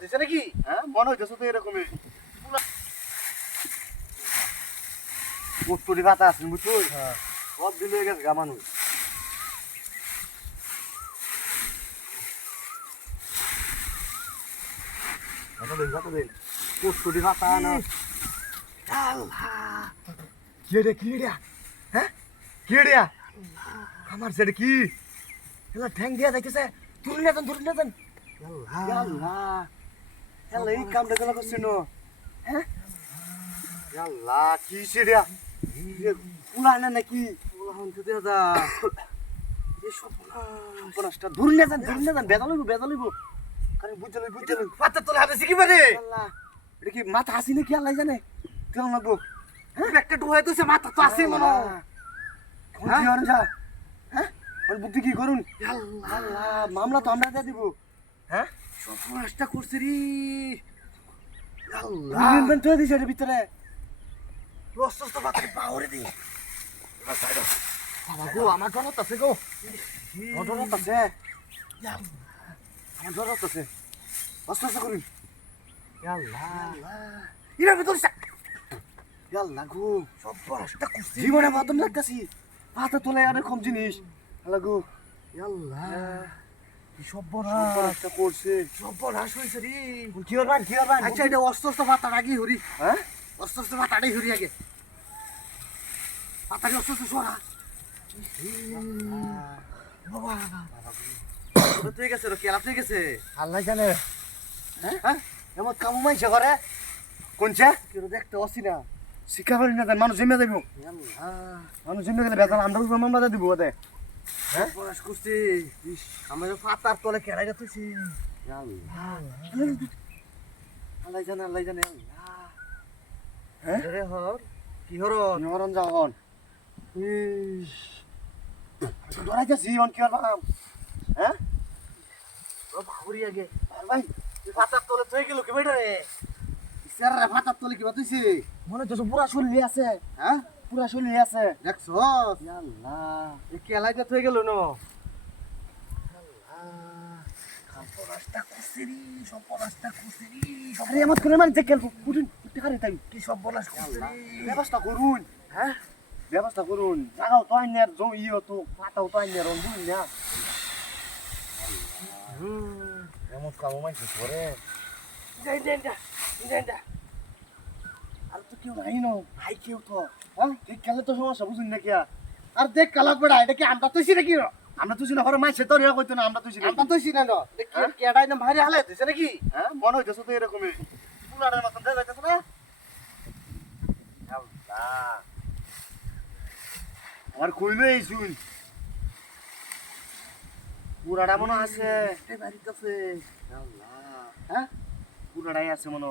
দিছে নাকি? হ্যাঁ মনে হইতেছে তো এরকমই। পুটপুটি পাতা আছে বুঝছ হ্যাঁ। সব দিলে গেছে গা মানুষ। কত দিন কত দিন। পুটপুটি পাতা না কি রে কি রে? হ্যাঁ? আমার সেটা কি? ঠ্যাং দিয়া যাইতেছে। তুলি না আল্লাহ এই কামটা গেল করছে নো? হ্যাঁ? আল্লাহ কি সেটা? পুলা না নাকি? পুলা হন তো দাদা পনাশটা ধরে না যান ধরে না যান বেদা লইব বেদা লইব। কারণ বুঝতে লই বুঝতে লই। পাতা তোলে হাতে শিখি পারে আল্লাহ এটা কি মাথা হাসি নাকি আল্লাহ জানে? কেমন লাগবো? একটা ডুহাই তো সে মাথা তো আছে মনে হয়। হ্যাঁ? বুদ্ধি কি করুন? আল্লাহ মামলা তো আমরা দিয়ে দিব। হ্যাঁ? সর্বনাশটা করছে রে। দুদিন বেন দিছে ভিতরে। দি। বাবা গো আমার জনত আছে গো। আছে। আমার আছে। আস্তে আস্তে করুন। ইরা ভিতর আল্লাহ গো সর্বনাশটা করছে। জীবনে বাদম লাগতাছি। পাতা তোলে অনেক কম জিনিস। আল্লাহ গো। আল্লাহ। সর্বনাশটা করছে। সর্বনাশ হয়েছে রে। কি করবেন কি করবেন আচ্ছা এটা অস্ত অস্ত পাতা আগে হরি? হ্যাঁ? অস্ত অস্ত পাতাটাই হরি আগে। পাতাটি অস্ত অস্ত সরা। বাবা। তুই গেছে রে? কেলা তুই গেছে? আল্লাহ জানে। হ্যাঁ? এমন কামু মাইছে করে কোনছে? কেউ দেখতে অসি না শিক্ষা করি না মানুষ জমে যাব মানুষ জমে গেলে বেতন আমরা মামলা দিব ওদের হ্যাঁ? সর্বনাশ করছে আমার পাতার তলে কেলাইটা তুইছি আল্লাহ জানে আল্লাহ জানে হ্যাঁ? রে হর কি হর অন কি হ্যাঁ? ভাবরি আগে। ভাই? পাতার তলে তুই গেল কি বেটা রে? স্যার পাতার তলে কিবা তুইছে মনে হচ্ছে পুরা শুনলি আছে। হ্যাঁ? পুরা শরীর আছে। দেখছ আল্লাহ তুই গেল না? করে সর্বনাশ করছে রে। ব্যবস্থা করুন। হ্যাঁ? ব্যবস্থা করুন। জাগাও তো আইনের ইয়ে তো পাতাও তো আইনের বুঝুন না। এমন কামো মাইছে যা। আর তো কেউ নাই না ভাই কেউ তো হ্যাঁ ঠিক খেলে তো সমস্যা বুঝুন না কিয়া? আর দেখ কালা পড়া এটা কি আমরা তুইছি নাকি আমরা তুইছি না ঘরে মাইছে তোর ইয়া কইতো না আমরা তুইছি আমরা তো চিনা না দেখি কেডাই না ভাইরে হালাই দিছে নাকি? হ্যাঁ মনে হইতেছে তো এরকমই পুলাড়ের মতন দেখা যাইতেছে না? আল্লাহ। আমার কইলো এই শুন পুরাটা মনে আছে? বাড়িতে আছে। আল্লাহ। হ্যাঁ পুরাটাই আছে মনে?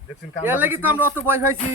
দেখছেন এর লাগি তো আমরা অত ভয় পাইছি।